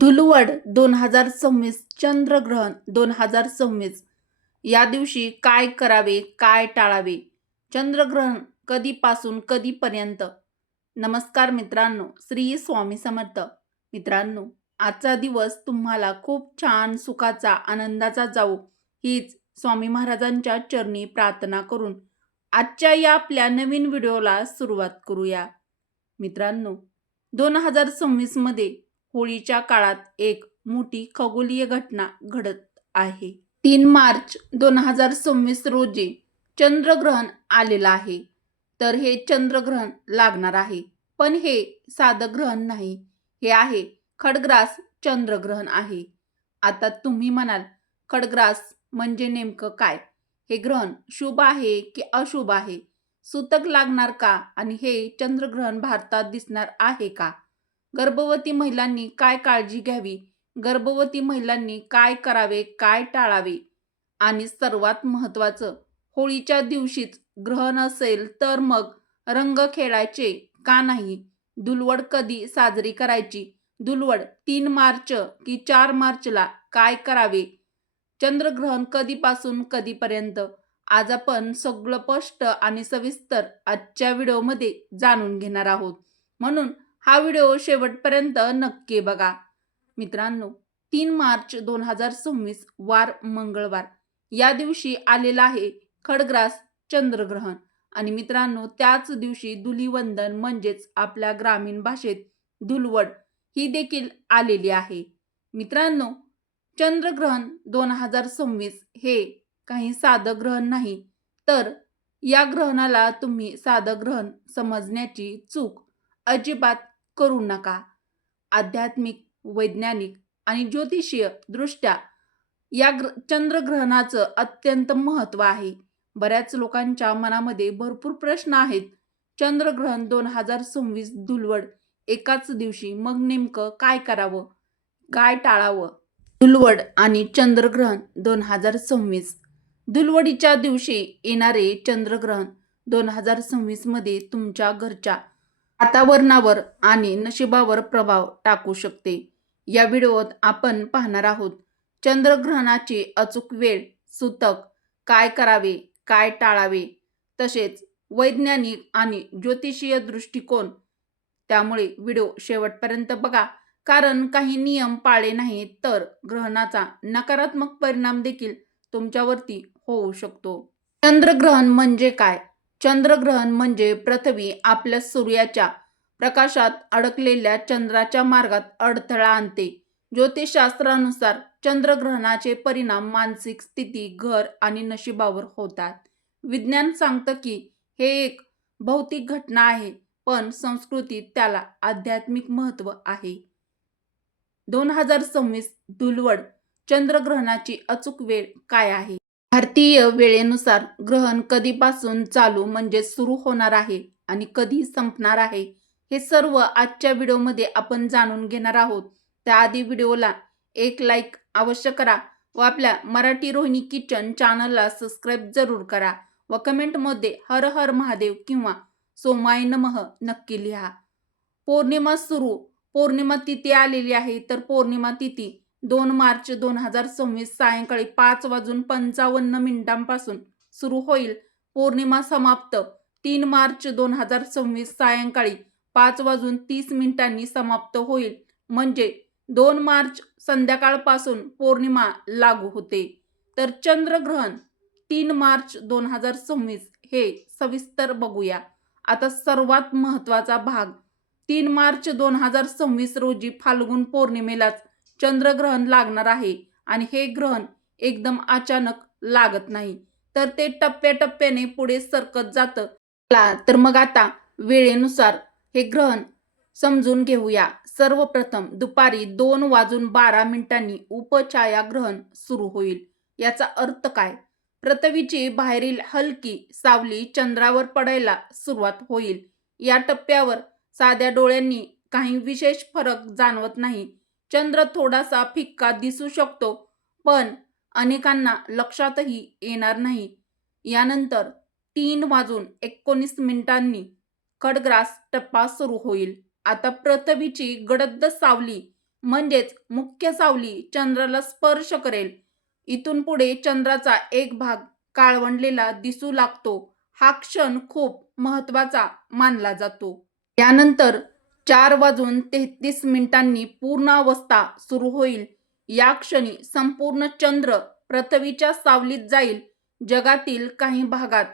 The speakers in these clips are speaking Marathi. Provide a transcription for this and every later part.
धुलवड 2026 चंद्रग्रहण 2026 या दिवशी काय करावे, काय टाळावे? चंद्रग्रहण कधीपासून कधीपर्यंत? नमस्कार मित्रांनो, श्री स्वामी समर्थ. मित्रांनो, आजचा दिवस तुम्हाला खूप छान, सुखाचा, आनंदाचा जावो हीच स्वामी महाराजांच्या चरणी प्रार्थना करून आजच्या या आपल्या नवीन व्हिडिओला सुरुवात करूया. मित्रांनो, 2026 मध्ये होळीच्या काळात एक मोठी खगोलीय घटना घडत आहे. 3 मार्च 2026 रोजी चंद्रग्रहण आलेलं आहे. तर हे चंद्रग्रहण लागणार आहे. पण हे साधं ग्रहण नाही, हे आहे खड्गग्रास चंद्रग्रहण आहे. आता तुम्ही म्हणाल, खड्गग्रास म्हणजे नेमकं काय? हे ग्रहण शुभ आहे की अशुभ आहे? सूतक लागणार का? आणि हे चंद्रग्रहण भारतात दिसणार आहे का? गर्भवती महिलांनी काय काळजी घ्यावी? गर्भवती महिलांनी काय करावे, काय टाळावे? आणि सर्वात महत्त्वाचं, होळीच्या दिवशीच ग्रहण असेल तर मग रंग खेळायचे का नाही? धुलवड कधी साजरी करायची? धुलवड 3 मार्च की 4 मार्चला काय करावे? चंद्रग्रहण कधीपासून कधीपर्यंत? आज आपण सगळं स्पष्ट आणि सविस्तर आजच्या व्हिडिओमध्ये जाणून घेणार आहोत. म्हणून हा व्हिडिओ शेवटपर्यंत नक्की बघा. मित्रांनो, 3 मार्च 2026 वार मंगळवार या दिवशी आलेला आहे खड्गग्रास चंद्रग्रहण. आणि मित्रांनो, त्याच दिवशी धुलिवंदन म्हणजेच आपल्या ग्रामीण भाषेत धुलवड ही देखील आलेली आहे. मित्रांनो, चंद्रग्रहण 2026 हे काही साधं ग्रहण नाही, तर या ग्रहणाला तुम्ही साधं ग्रहण समजण्याची चूक अजिबात करू नका. आध्यात्मिक, वैज्ञानिक आणि ज्योतिषीय दृष्ट्या या चंद्रग्रहणाचं अत्यंत महत्त्व आहे. बऱ्याच लोकांच्या मनामध्ये भरपूर प्रश्न आहेत. चंद्रग्रहण 2026 धुलवड एकाच दिवशी, मग नेमकं काय करावं, काय टाळावं? धुलवड आणि चंद्रग्रहण 2026. धुलवडीच्या दिवशी येणारे चंद्रग्रहण 2026 मध्ये तुमच्या घरच्या वातावरणावर आणि नशिबावर प्रभाव टाकू शकते. या व्हिडिओत आपण पाहणार आहोत चंद्रग्रहणाची अचूक वेळ, सूतक, काय करावे, काय टाळावे, तसेच वैज्ञानिक आणि ज्योतिषीय दृष्टिकोन. त्यामुळे व्हिडिओ शेवटपर्यंत बघा, कारण काही नियम पाळले नाहीत तर ग्रहणाचा नकारात्मक परिणाम देखील तुमच्यावरती होऊ शकतो. चंद्रग्रहण म्हणजे काय? चंद्रग्रहण म्हणजे पृथ्वी आपल्या सूर्याच्या प्रकाशात अडकलेल्या चंद्राच्या मार्गात अडथळा आणते. ज्योतिषशास्त्रानुसार चंद्रग्रहणाचे परिणाम मानसिक स्थिती, घर आणि नशिबावर होतात. विज्ञान सांगतं की हे एक भौतिक घटना आहे, पण संस्कृतीत त्याला आध्यात्मिक महत्त्व आहे. 2026 धुलवड चंद्रग्रहणाची अचूक वेळ काय आहे? भारतीय वेळेनुसार ग्रहण कधीपासून चालू म्हणजे सुरू होणार आहे आणि कधी संपणार आहे, हे सर्व आजच्या व्हिडिओमध्ये आपण जाणून घेणार आहोत. त्याआधी व्हिडिओला एक लाईक अवश्य करा व आपल्या मराठी रोहिणी किचन चॅनलला सबस्क्राईब जरूर करा व कमेंटमध्ये हर हर महादेव किंवा सोमाय नमः नक्की लिहा. पौर्णिमा तिथी आलेली आहे. तर पौर्णिमा तिथी 2 मार्च 2026 सायंकाळी 5:55 सुरू होईल. पौर्णिमा समाप्त 3 मार्च 2026 सायंकाळी 5:30 समाप्त होईल. म्हणजे 2 मार्च संध्याकाळपासून पौर्णिमा लागू होते. तर चंद्रग्रहण 3 मार्च 2026 हे सविस्तर बघूया. आता सर्वात महत्त्वाचा भाग, 3 मार्च 2026 रोजी फाल्गुन पौर्णिमेलाच चंद्रग्रहण लागणार आहे. आणि हे ग्रहण एकदम अचानक लागत नाही, तर ते टप्प्याटप्प्याने पुढे सरकत जातं. तर मग आता वेळेनुसार हे ग्रहण समजून घेऊया. सर्वप्रथम दुपारी 2:12 उपछायाग्रहण सुरू होईल. याचा अर्थ काय? पृथ्वीची बाहेरील हलकी सावली चंद्रावर पडायला सुरुवात होईल. या टप्प्यावर साध्या डोळ्यांनी काही विशेष फरक जाणवत नाही. चंद्र थोडासा फिक्का दिसू शकतो, पण अनेकांना लक्षातही येणार नाही. यानंतर 3:19 खड्गग्रास टप्पा सुरू होईल. आता पृथ्वीची गडद सावली म्हणजेच मुख्य सावली चंद्राला स्पर्श करेल. इथून पुढे चंद्राचा एक भाग काळवंडलेला दिसू लागतो. हा क्षण खूप महत्त्वाचा मानला जातो. यानंतर 4:33 पूर्ण अवस्था सुरू होईल. या क्षणी संपूर्ण चंद्र पृथ्वीच्या सावलीत जाईल. जगातील काही भागात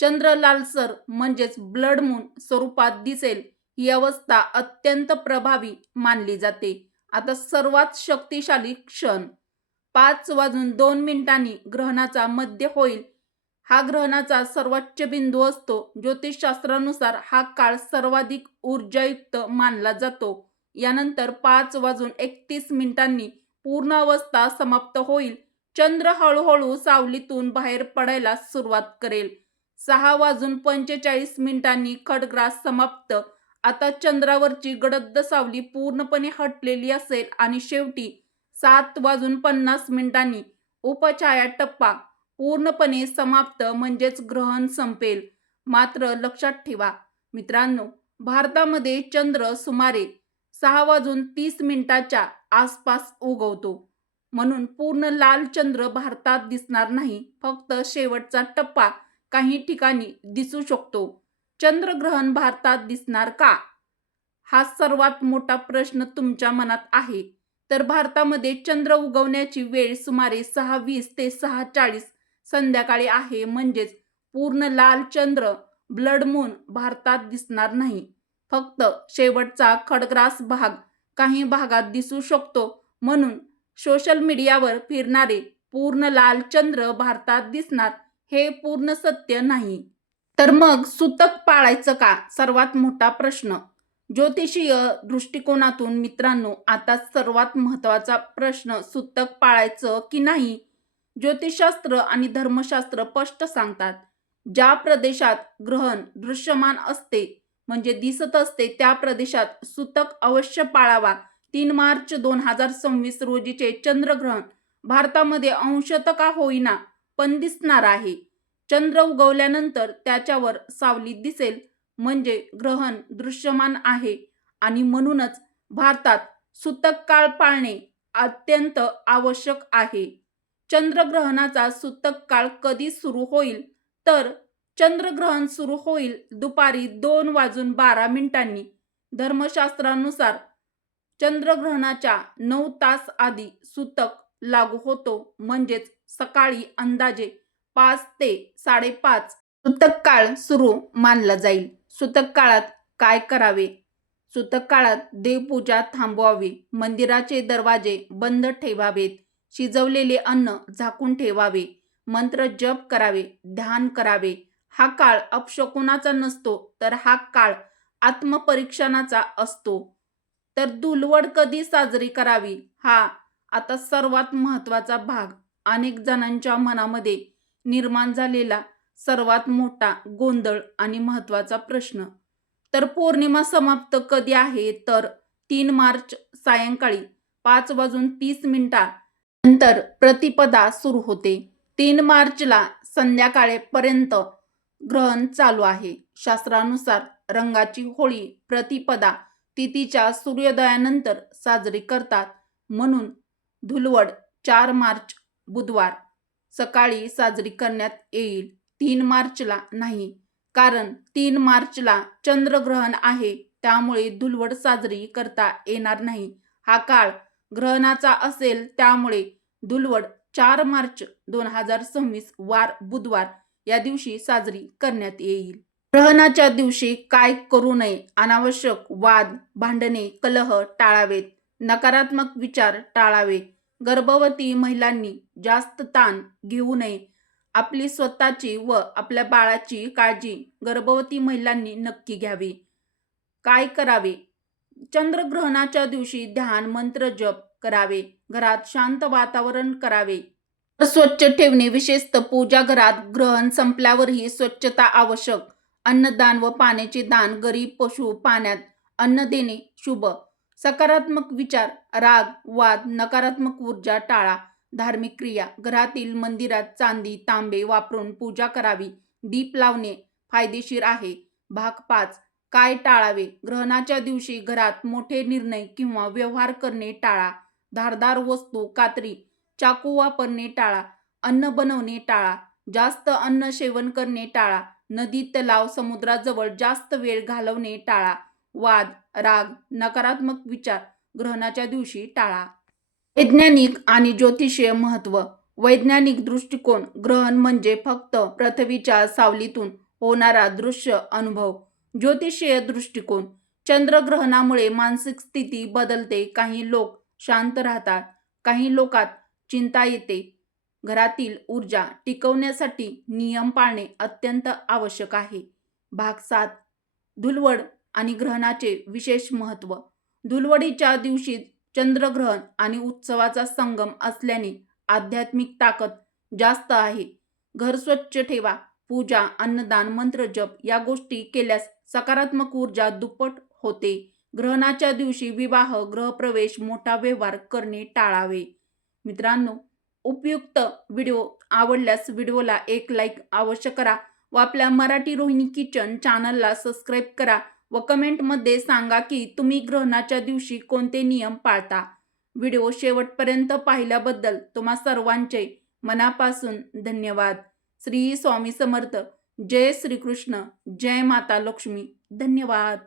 चंद्र लालसर म्हणजेच ब्लड मून स्वरूपात दिसेल. ही अवस्था अत्यंत प्रभावी मानली जाते. आता सर्वात शक्तिशाली क्षण 5:02 ग्रहणाचा मध्य होईल. हा ग्रहणाचा सर्वोच्च बिंदू असतो. ज्योतिषशास्त्रानुसार हा काळ सर्वाधिक ऊर्जायुक्त मानला जातो. यानंतर 5:31 पूर्ण अवस्था समाप्त होईल. चंद्र हळूहळू सावलीतून बाहेर पडायला सुरुवात करेल. 6:45 खड्गग्रास समाप्त. आता चंद्रावरची गडद सावली पूर्णपणे हटलेली असेल आणि शेवटी 7:50 उपछाया टप्पा पूर्णपणे समाप्त म्हणजेच ग्रहण संपेल. मात्र लक्षात ठेवा मित्रांनो, भारतामध्ये चंद्र सुमारे 6:30 आसपास उगवतो. म्हणून पूर्ण लाल चंद्र भारतात दिसणार नाही. फक्त शेवटचा टप्पा काही ठिकाणी दिसू शकतो. चंद्रग्रहण भारतात दिसणार का? हा सर्वात मोठा प्रश्न तुमच्या मनात आहे. तर भारतामध्ये चंद्र उगवण्याची वेळ सुमारे 6:20 ते 6:40 संध्याकाळी आहे. म्हणजेच पूर्ण लाल चंद्र ब्लड मून भारतात दिसणार नाही. फक्त शेवटचा खडग्रास भाग काही भागात दिसू शकतो. म्हणून सोशल मीडियावर फिरणारे पूर्ण लाल चंद्र भारतात दिसणार हे पूर्ण सत्य नाही. तर मग सुतक पाळायचं का? सर्वात मोठा प्रश्न. ज्योतिषीय दृष्टिकोनातून मित्रांनो, आता सर्वात महत्त्वाचा प्रश्न सुतक पाळायचं की नाही? ज्योतिषशास्त्र आणि धर्मशास्त्र स्पष्ट सांगतात, ज्या प्रदेशात ग्रहण दृश्यमान असते म्हणजे दिसत असते त्या प्रदेशात सुतक अवश्य पाळावा. 3 मार्च 2026 रोजीचे चंद्रग्रहण भारतामध्ये अंशतः का होईना पण दिसणार आहे. चंद्र उगवल्यानंतर त्याच्यावर सावली दिसेल म्हणजे ग्रहण दृश्यमान आहे आणि म्हणूनच भारतात सुतक काळ पाळणे अत्यंत आवश्यक आहे. चंद्रग्रहणाचा सुतक काळ कधी सुरू होईल? तर चंद्रग्रहण सुरू होईल दुपारी 2:12. धर्मशास्त्रानुसार चंद्रग्रहणाच्या 9 तास आधी सुतक लागू होतो. म्हणजेच सकाळी अंदाजे 5 ते 5:30 सुतक काळ सुरू मानला जाईल. सुतक काळात काय करावे? सुतक काळात देवपूजा थांबवावी, मंदिराचे दरवाजे बंद ठेवावेत, शिजवलेले अन्न झाकून ठेवावे, मंत्र जप करावे, ध्यान करावे. हा काळ अपशकुनाचा नसतो, तर हा काळ आत्मपरीक्षणाचा असतो. तर धुलवड कधी साजरी करावी? हा आता सर्वात महत्त्वाचा भाग. अनेक जणांच्या मनामध्ये निर्माण झालेला सर्वात मोठा गोंधळ आणि महत्त्वाचा प्रश्न. तर पौर्णिमा समाप्त कधी आहे? तर 3 मार्च सायंकाळी 5:30 नंतर प्रतिपदा सुरू होते. 3 मार्चला संध्याकाळपर्यंत ग्रहण चालू आहे. शास्त्रानुसार रंगाची होळी प्रतिपदा तिथीच्या सूर्योदयानंतर साजरी करतात. म्हणून धुलवड 4 मार्च बुधवार सकाळी साजरी करण्यात येईल. 3 मार्चला नाही, कारण 3 मार्चला चंद्रग्रहण आहे. त्यामुळे धुलवड साजरी करता येणार नाही. हा काळ ग्रहणाचा असेल, त्यामुळे धुलवड 4 मार्च 2026 वार बुधवार या दिवशी साजरी करण्यात येईल. ग्रहणाच्या दिवशी काय करू नये? अनावश्यक वाद, भांडणे, कलह टाळावेत. नकारात्मक विचार टाळावे. गर्भवती महिलांनी जास्त ताण घेऊ नये. आपली स्वतःची व आपल्या बाळाची काळजी गर्भवती महिलांनी नक्की घ्यावी. काय करावे? चंद्रग्रहणाच्या दिवशी ध्यान मंत्र जप करावे. घरात शांत वातावरण करावे. स्वच्छ ठेवणे, विशेषतः पूजाघरात. ग्रहण संपल्यावरही स्वच्छता आवश्यक. अन्नदान व पाण्याचे दान. गरीब पशु पाण्यात अन्न देणे शुभ. सकारात्मक विचार, राग, वाद, नकारात्मक ऊर्जा टाळा. धार्मिक क्रिया. घरातील मंदिरात चांदी, तांबे वापरून पूजा करावी. दीप लावणे फायदेशीर आहे. भाग 5. काय टाळावे? ग्रहणाच्या दिवशी घरात मोठे निर्णय किंवा व्यवहार करणे टाळा. धारदार वस्तू, कात्री, चाकू वापरणे टाळा. अन्न बनवणे टाळा. जास्त अन्न सेवन करणे टाळा. नदी, तलाव, समुद्राजवळ जास्त वेळ घालवणे टाळा. वाद, राग, नकारात्मक विचार ग्रहणाच्या दिवशी टाळा. वैज्ञानिक आणि ज्योतिषीय महत्त्व. वैज्ञानिक दृष्टिकोन. ग्रहण म्हणजे फक्त पृथ्वीच्या सावलीतून होणारा दृश्य अनुभव. ज्योतिषीय दृष्टिकोन. चंद्रग्रहणामुळे मानसिक स्थिती बदलते. काही लोक शांत राहतात. काही लोकात चिंता येते. घरातील ऊर्जा टिकवण्यासाठी नियम पाळणे अत्यंत आवश्यक आहे. भाग 7. धुलवड आणि ग्रहणाचे विशेष महत्त्व. धुलवडीच्या दिवशी चंद्रग्रहण आणि उत्सवाचा संगम असल्याने आध्यात्मिक ताकद जास्त आहे. घर स्वच्छ ठेवा. पूजा, अन्नदान, मंत्रजप या गोष्टी केल्यास सकारात्मक ऊर्जा दुप्पट होते. ग्रहणाच्या दिवशी विवाह, गृहप्रवेश, मोठा व्यवहार करणे टाळावे. मित्रांनो, उपयुक्त व्हिडिओ आवडल्यास व्हिडिओला एक लाईक अवश्य करा व आपल्या मराठी रोहिणी किचन चॅनलला सबस्क्राईब करा व कमेंटमध्ये सांगा की तुम्ही ग्रहणाच्या दिवशी कोणते नियम पाळता. व्हिडिओ शेवटपर्यंत पाहिल्याबद्दल तुम्हा सर्वांचे मनापासून धन्यवाद. श्री स्वामी समर्थ. जय श्रीकृष्ण. जय माता लक्ष्मी. धन्यवाद.